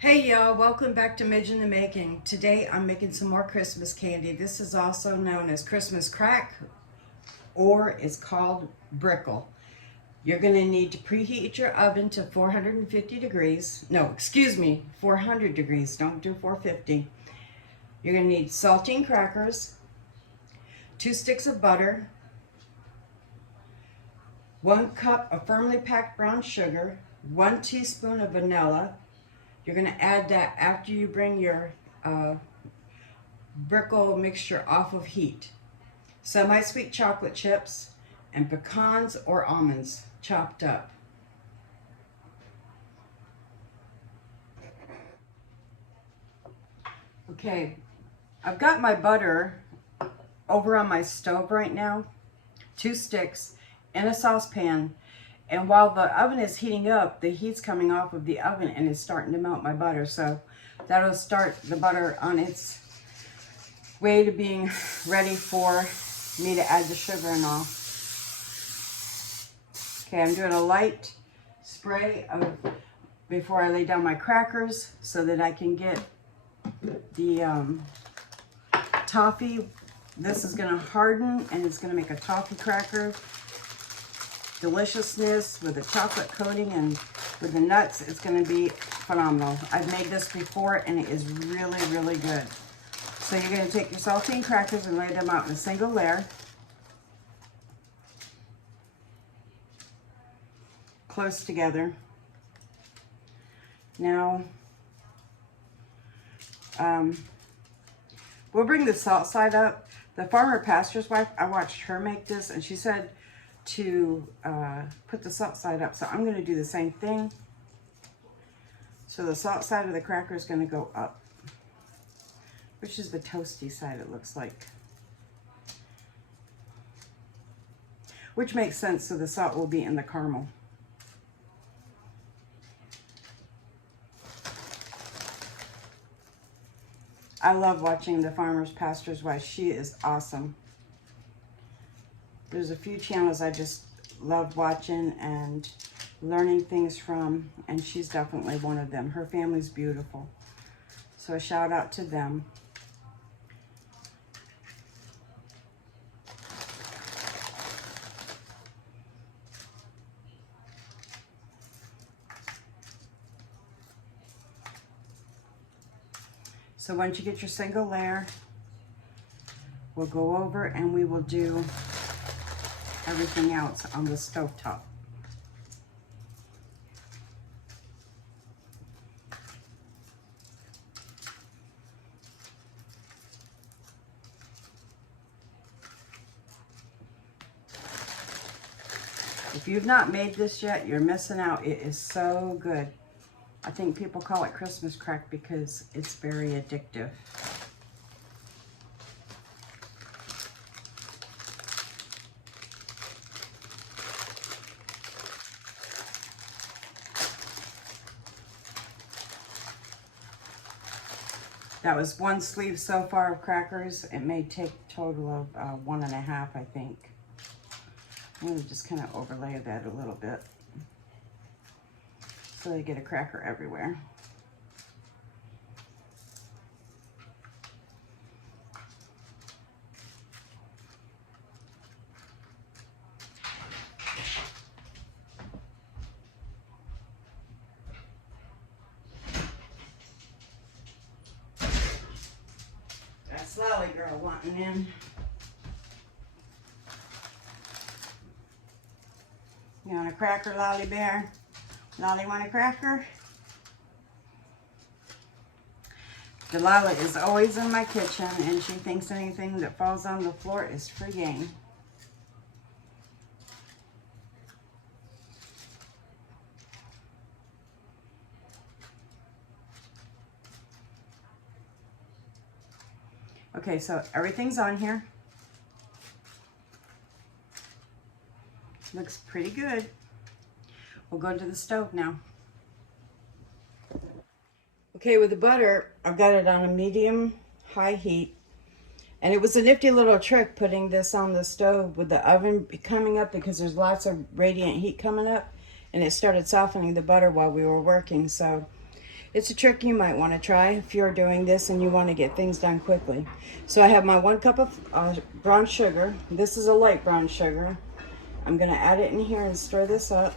Hey y'all, welcome back to Midge in the Making. Today I'm making some more Christmas candy. This is also known as Christmas crack, or it's called Brickel. You're going to need to preheat your oven to 450 degrees. No, excuse me, 400 degrees. Don't do 450. You're going to need saltine crackers, 2 sticks of butter, 1 cup of firmly packed brown sugar, 1 teaspoon of vanilla. You're going to add that after you bring your Brickel mixture off of heat. Semi-sweet chocolate chips and pecans or almonds chopped up. Okay, I've got my butter over on my stove right now, 2 sticks in a saucepan. And while the oven is heating up, the heat's coming off of the oven and it's starting to melt my butter. So that'll start the butter on its way to being ready for me to add the sugar and all. Okay, I'm doing a light spray before I lay down my crackers so that I can get the toffee. This is gonna harden and it's gonna make a toffee cracker. Deliciousness with the chocolate coating and with the nuts, it's going to be phenomenal. I've made this before and it is really, really good. So you're going to take your saltine crackers and lay them out in a single layer. Close together. Now, we'll bring the salt side up. The farmer pastor's wife, I watched her make this and she said to put the salt side up. So I'm going to do the same thing. So the salt side of the cracker is going to go up, which is the toasty side, it looks like. Which makes sense, so the salt will be in the caramel. I love watching the farmer's pastor's wife. She is awesome. There's a few channels I just love watching and learning things from, and she's definitely one of them. Her family's beautiful. So a shout out to them. So once you get your single layer, we'll go over and we will do everything else on the stovetop. If you've not made this yet, you're missing out. It is so good. I think people call it Christmas crack because it's very addictive. That was 1 sleeve so far of crackers. It may take a total of 1.5, I think. I'm going to just kind of overlay that a little bit so they get a cracker everywhere. That's Lolly girl wanting in. You want a cracker, Lolly Bear? Lolly want a cracker? Delilah is always in my kitchen and she thinks anything that falls on the floor is free game. Okay, so everything's on here. Looks pretty good. We'll go to the stove now. Okay, with the butter, I've got it on a medium high heat. And it was a nifty little trick putting this on the stove with the oven coming up because there's lots of radiant heat coming up. And it started softening the butter while we were working. So It's a trick you might want to try if you're doing this and you want to get things done quickly. So I have my 1 cup of brown sugar. This is a light brown sugar. I'm going to add it in here and stir this up.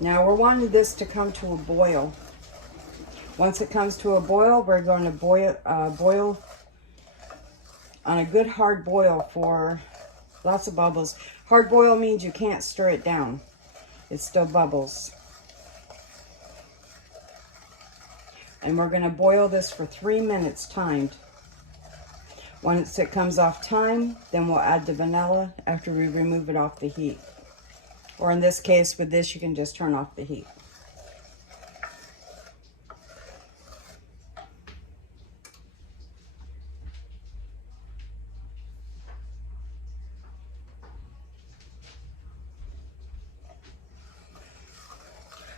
Now we're wanting this to come to a boil. Once it comes to a boil, we're going to boil on a good hard boil for lots of bubbles. Hard boil means you can't stir it down. It still bubbles. And we're going to boil this for 3 minutes timed. Once it comes off time, then we'll add the vanilla after we remove it off the heat. Or in this case, with this, you can just turn off the heat.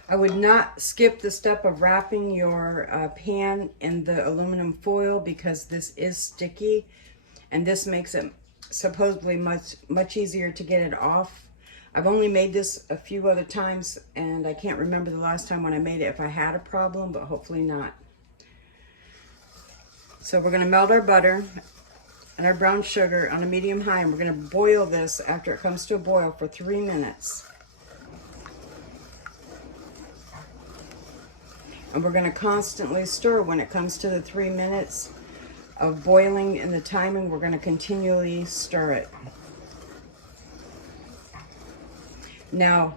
I would not skip the step of wrapping your pan in the aluminum foil because this is sticky, and this makes it supposedly much easier to get it off. I've only made this a few other times, and I can't remember the last time when I made it if I had a problem, but hopefully not. So we're going to melt our butter and our brown sugar on a medium high, and we're going to boil this after it comes to a boil for 3 minutes. And we're going to constantly stir when it comes to the 3 minutes of boiling and the timing. We're going to continually stir it. Now,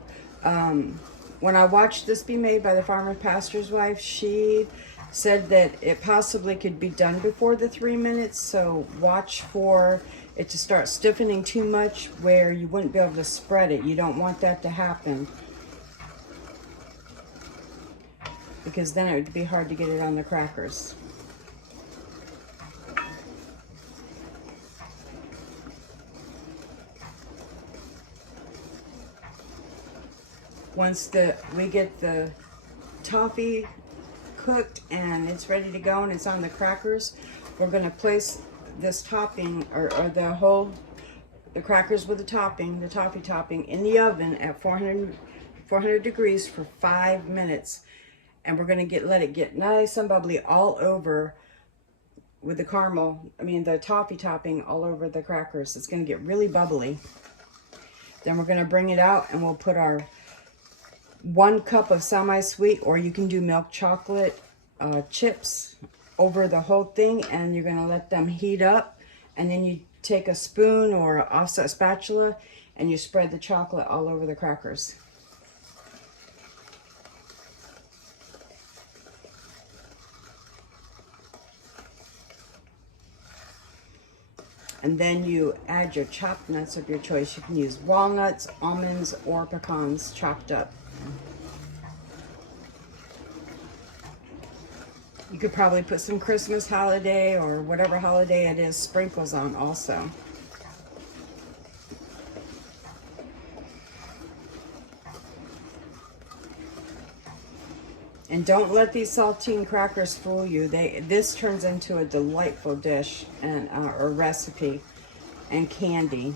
when I watched this be made by the farmer pastor's wife, she said that it possibly could be done before the 3 minutes. So watch for it to start stiffening too much where you wouldn't be able to spread it. You don't want that to happen, because then it would be hard to get it on the crackers. Once we get the toffee cooked and it's ready to go and it's on the crackers, we're going to place this topping or the crackers with the toffee topping in the oven at 400 degrees for 5 minutes. And we're going to let it get nice and bubbly all over with the the toffee topping all over the crackers. It's going to get really bubbly. Then we're going to bring it out and we'll put our 1 cup of semi-sweet, or you can do milk chocolate chips over the whole thing, and you're going to let them heat up. And then you take a spoon or an offset spatula and you spread the chocolate all over the crackers. And then you add your chopped nuts of your choice. You can use walnuts, almonds, or pecans chopped up. You could probably put some Christmas holiday or whatever holiday it is sprinkles on also. And don't let these saltine crackers fool you. This turns into a delightful dish and or recipe and candy.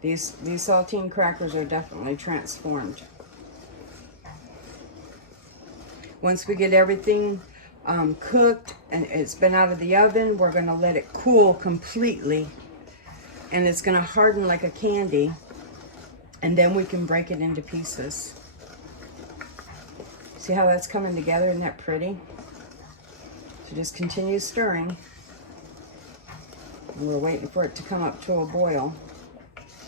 These saltine crackers are definitely transformed. Once we get everything cooked and it's been out of the oven, we're going to let it cool completely, and it's going to harden like a candy, and then we can break it into pieces. See how that's coming together? Isn't that pretty? So just continue stirring. And we're waiting for it to come up to a boil.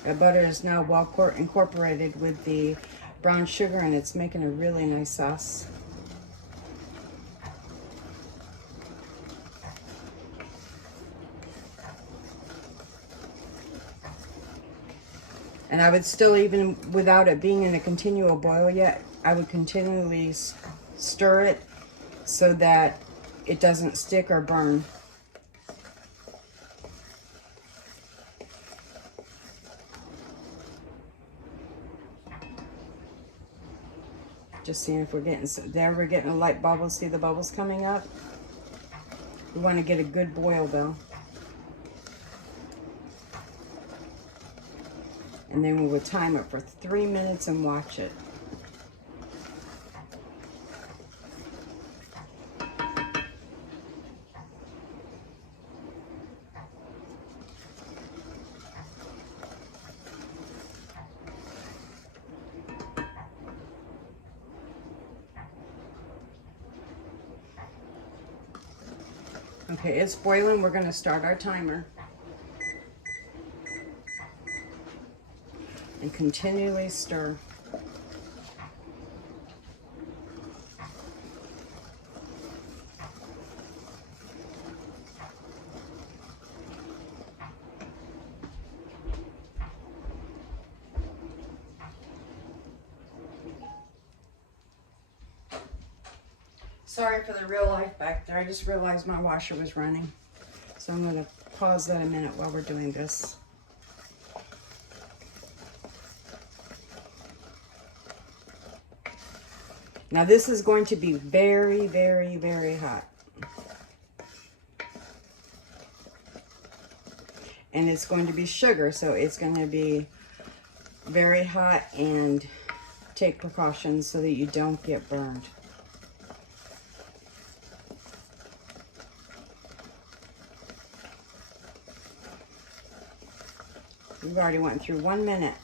The butter is now well incorporated with the brown sugar, and it's making a really nice sauce. And I would still, even without it being in a continual boil yet, I would continually stir it so that it doesn't stick or burn. Just seeing if we're getting, there we're getting a light bubble. See the bubbles coming up? We want to get a good boil though. And then we will time it for 3 minutes and watch it. Okay, it's boiling. We're going to start our timer. And continually stir. Sorry for the real life back there. I just realized my washer was running. So I'm going to pause that a minute while we're doing this. Now this is going to be very, very, very hot. And it's going to be sugar, so it's going to be very hot, and take precautions so that you don't get burned. We've already went through 1 minute.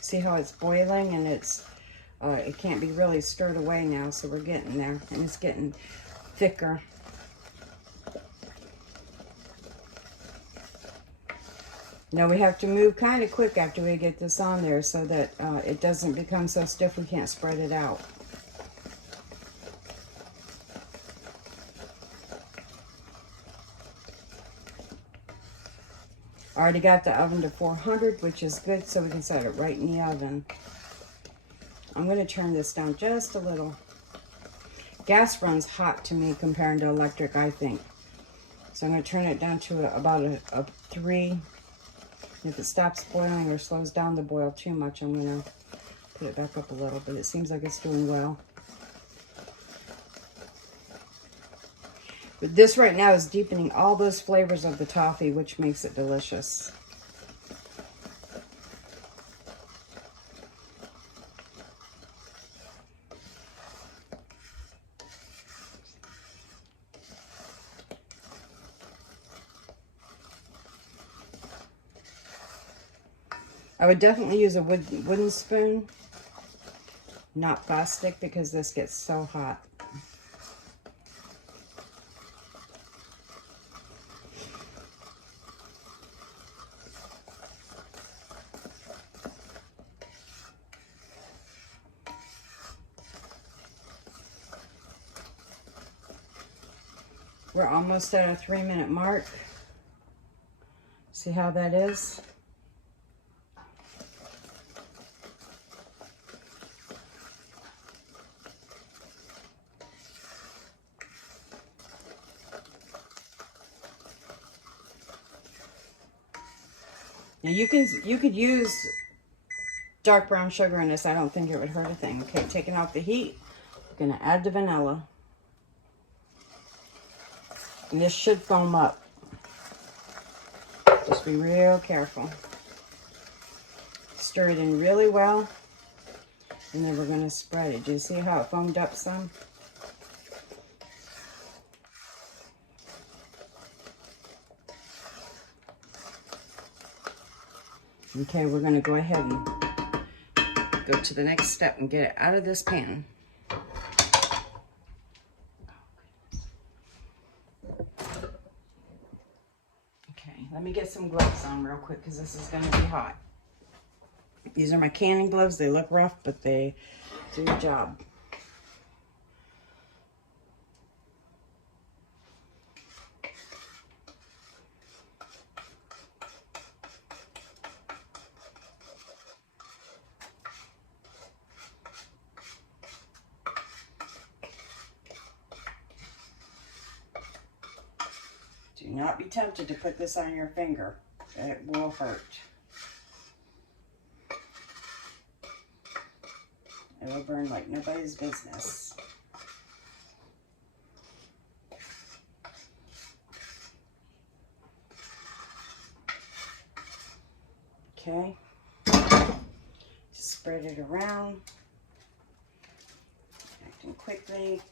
See how it's boiling, and it can't be really stirred away now, so we're getting there, and it's getting thicker. Now we have to move kind of quick after we get this on there so that it doesn't become so stiff we can't spread it out. I already got the oven to 400, which is good, so we can set it right in the oven. I'm going to turn this down just a little. Gas runs hot to me compared to electric, I think. So I'm going to turn it down to about a 3. If it stops boiling or slows down the boil too much, I'm going to put it back up a little, but it seems like it's doing well. But this right now is deepening all those flavors of the toffee, which makes it delicious. I would definitely use a wooden spoon, not plastic, because this gets so hot. We're almost at our 3-minute mark. See how that is? Now you could use dark brown sugar in this. I don't think it would hurt a thing. Okay, taking off the heat. I'm gonna add the vanilla. And this should foam up. Just be real careful. Stir it in really well. And then we're gonna spread it. Do you see how it foamed up some? Okay, we're going to go ahead and go to the next step and get it out of this pan. Okay, let me get some gloves on real quick because this is going to be hot. These are my canning gloves. They look rough, but they do the job. Do not be tempted to put this on your finger. It will hurt. It will burn like nobody's business. Okay. Just spread it around. Acting quickly.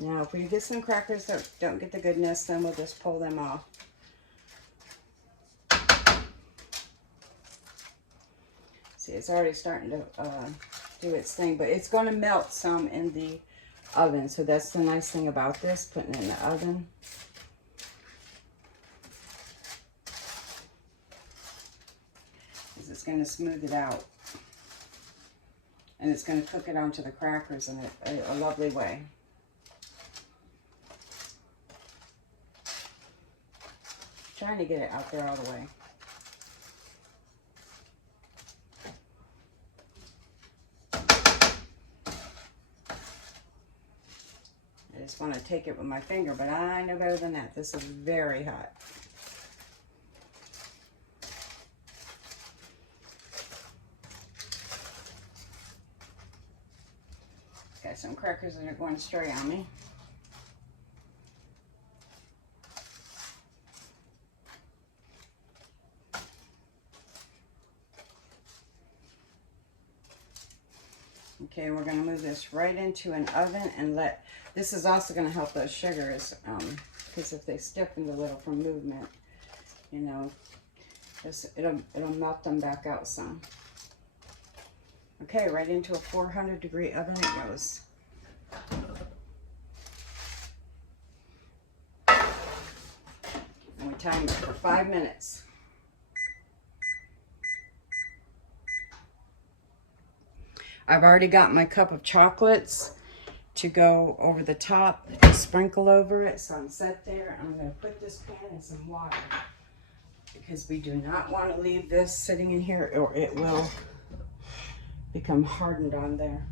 Now, if we get some crackers that don't get the goodness, then we'll just pull them off. See, it's already starting to do its thing, but it's going to melt some in the oven. So that's the nice thing about this, putting it in the oven. Is it's going to smooth it out. And it's going to cook it onto the crackers in a lovely way. Trying to get it out there all the way. I just want to take it with my finger, but I know better than that. This is very hot. Got some crackers that are going astray on me. Okay, we're going to move this right into an oven and let, this is also going to help those sugars, because if they stiffen a little from movement, you know, it'll melt them back out some. Okay, right into a 400-degree oven it goes. And we time it for 5 minutes. I've already got my cup of chocolates to go over the top, to sprinkle over it. So I'm set there. I'm going to put this pan in some water because we do not want to leave this sitting in here or it will become hardened on there.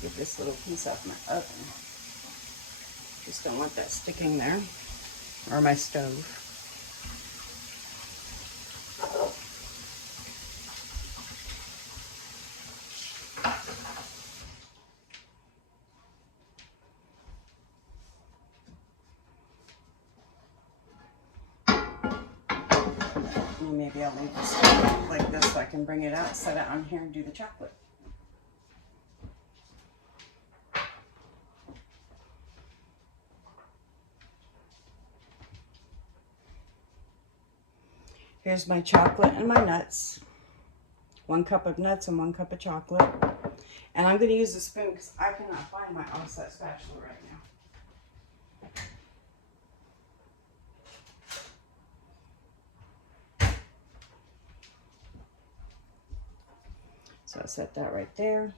Get this little piece off my oven. Just don't want that sticking there, or my stove. And maybe I'll leave this like this so I can bring it out, set it on here, and do the chocolate. Here's my chocolate and my nuts. 1 cup of nuts and 1 cup of chocolate. And I'm going to use a spoon because I cannot find my offset spatula right now. So I'll set that right there.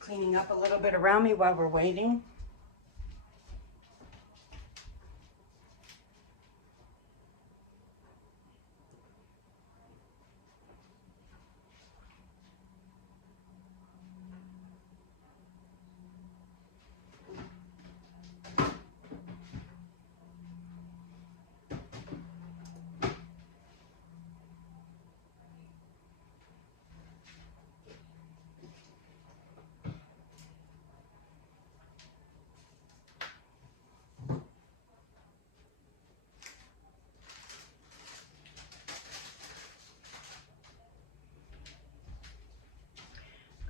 Cleaning up a little bit around me while we're waiting.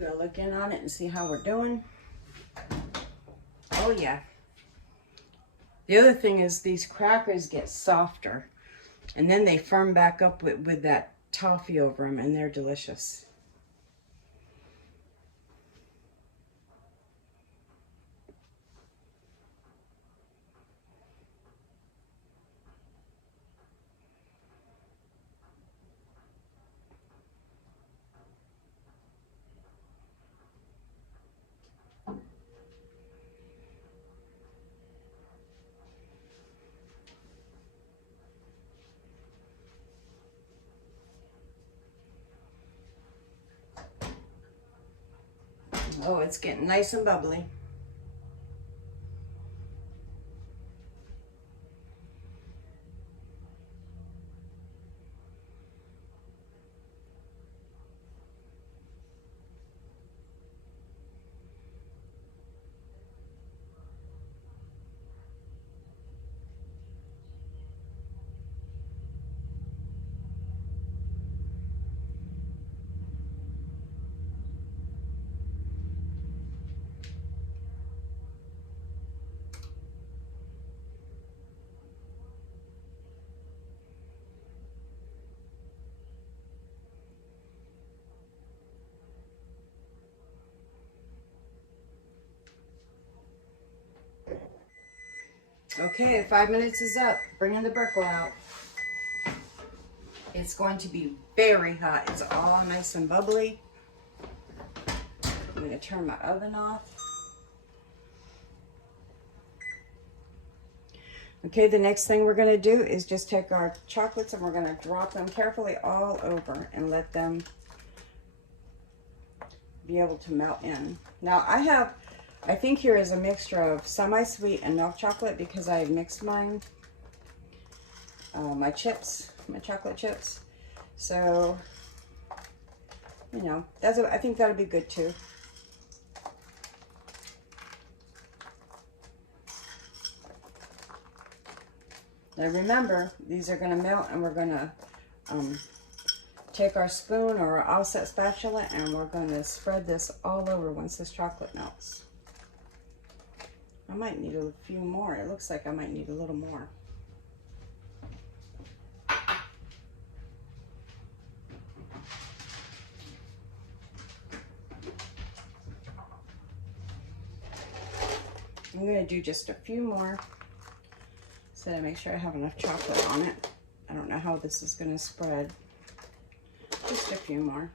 Gonna look in on it and see how we're doing. Oh yeah. The other thing is these crackers get softer and then they firm back up with that toffee over them and they're delicious. Oh, it's getting nice and bubbly. Okay, 5 minutes is up. Bringing the Brickel out. It's going to be very hot. It's all nice and bubbly. I'm going to turn my oven off. Okay, the next thing we're going to do is just take our chocolates and we're going to drop them carefully all over and let them be able to melt in. Now I think here is a mixture of semi-sweet and milk chocolate because I mixed mine, my chocolate chips. So, you know, I think that'll be good too. Now remember, these are going to melt and we're going to take our spoon or our offset spatula and we're going to spread this all over once this chocolate melts. I might need a few more. It looks like I might need a little more. I'm going to do just a few more so that I make sure I have enough chocolate on it. I don't know how this is going to spread. Just a few more.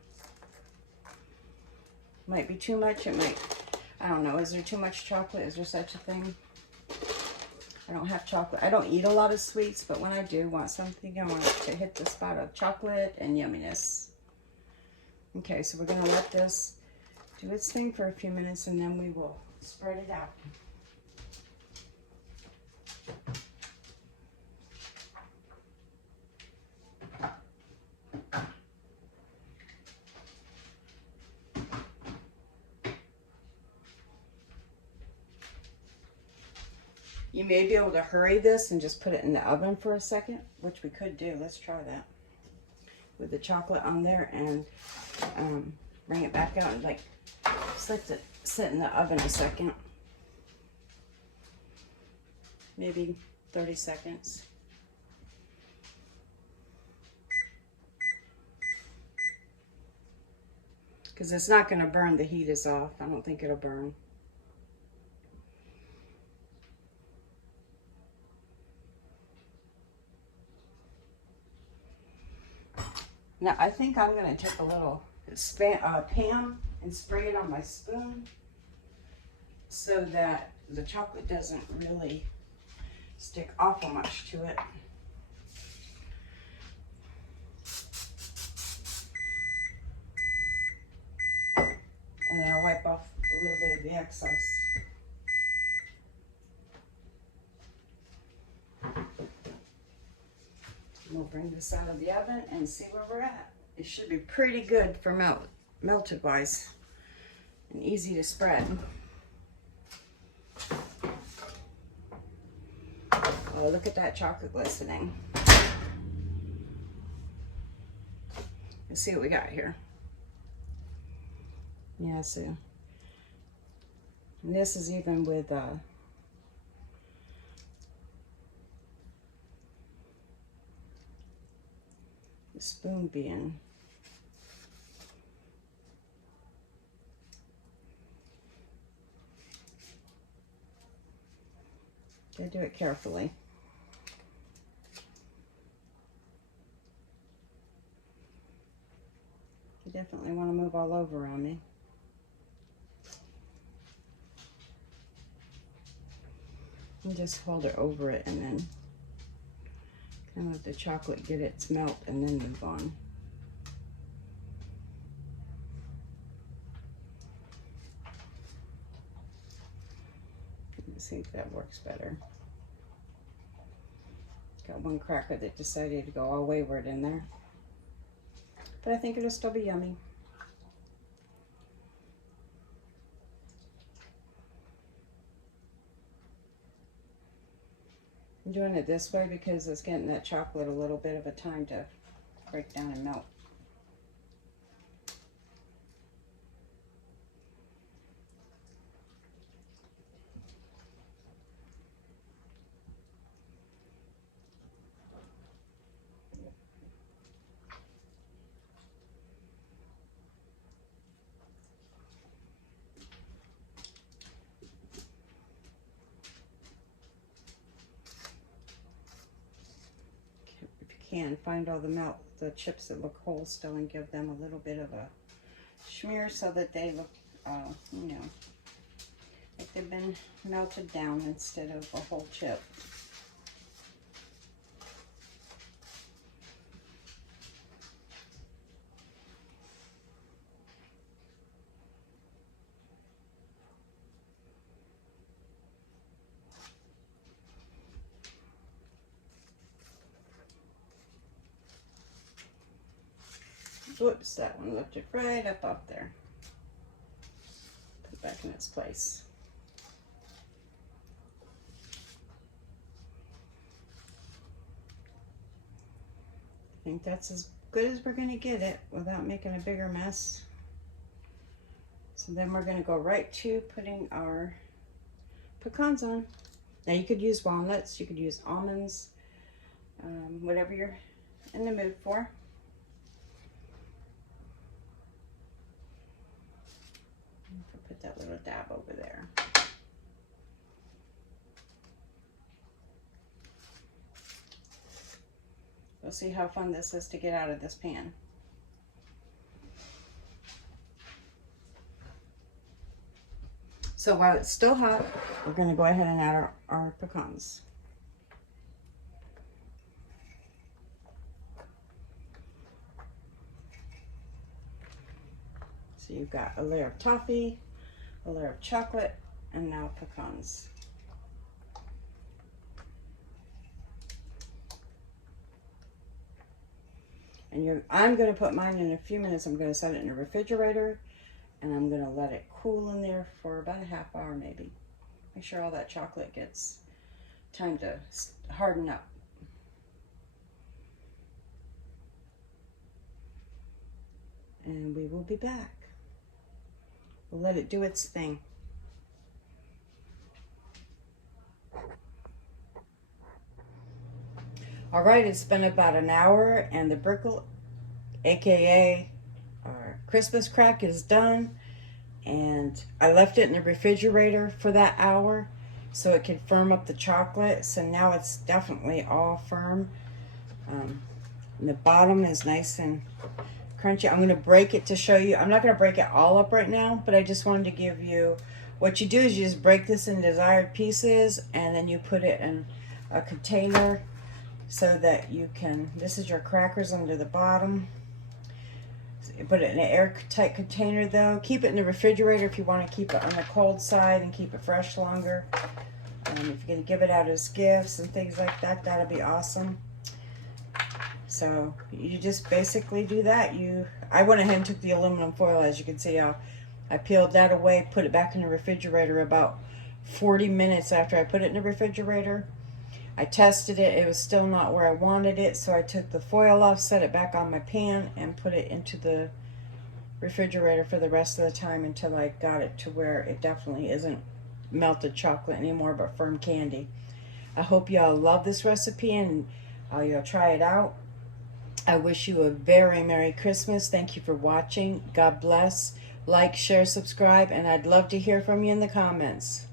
Might be too much. It might, I don't know. Is there too much chocolate? Is there such a thing? I don't have chocolate. I don't eat a lot of sweets, but when I do want something, I want it to hit the spot of chocolate and yumminess. Okay, so we're going to let this do its thing for a few minutes and then we will spread it out. You may be able to hurry this and just put it in the oven for a second, which we could do. Let's try that. With the chocolate on there and bring it back out and like sit in the oven a second. Maybe 30 seconds. Because it's not going to burn. The heat is off. I don't think it'll burn. Now, I think I'm going to take a little pan and spray it on my spoon so that the chocolate doesn't really stick awful much to it. And then I'll wipe off a little bit of the excess. We'll bring this out of the oven and see where we're at. It should be pretty good for melted wise and easy to spread. Oh, look at that chocolate glistening. Let's see what we got here. Yeah, so and this is even with the spoon being gotta do it carefully. You definitely want to move all over on me. And just hold it over it and then kind of let the chocolate get its melt and then move on. think that works better. Got one cracker that decided to go all wayward in there. But I think it'll still be yummy. I'm doing it this way because it's getting that chocolate a little bit of a time to break down and melt. Can find all the chips that look whole still and give them a little bit of a smear so that they look, you know, like they've been melted down instead of a whole chip. Whoops, that one lifted right up there. Put it back in its place. I think that's as good as we're going to get it without making a bigger mess. So then we're going to go right to putting our pecans on. Now you could use walnuts, you could use almonds, whatever you're in the mood for. Put that little dab over there. We'll see how fun this is to get out of this pan. So while it's still hot, we're going to go ahead and add our pecans. So you've got a layer of toffee, a layer of chocolate, and now pecans. And I'm going to put mine in a few minutes. I'm going to set it in the refrigerator, and I'm going to let it cool in there for about a half hour maybe. Make sure all that chocolate gets time to harden up. And we will be back. We'll let it do its thing. All right, it's been about an hour and the Brickel, A.K.A. our Christmas crack, is done. And I left it in the refrigerator for that hour so it could firm up the chocolate. So now it's definitely all firm. And the bottom is nice and crunchy. I'm going to break it to show you. I'm not going to break it all up right now, but I just wanted to give you, what you do is you just break this in desired pieces and then you put it in a container so that you can, this is your crackers under the bottom. So you put it in an airtight container though. Keep it in the refrigerator if you want to keep it on the cold side and keep it fresh longer. If you're going to give it out as gifts and things like that, that'll be awesome. So you just basically do that. I went ahead and took the aluminum foil, as you can see. I peeled that away, put it back in the refrigerator about 40 minutes after I put it in the refrigerator. I tested it. It was still not where I wanted it, so I took the foil off, set it back on my pan, and put it into the refrigerator for the rest of the time until I got it to where it definitely isn't melted chocolate anymore, but firm candy. I hope y'all love this recipe and you'll try it out. I wish you a very Merry Christmas. Thank you for watching. God bless. Like, share, subscribe, and I'd love to hear from you in the comments.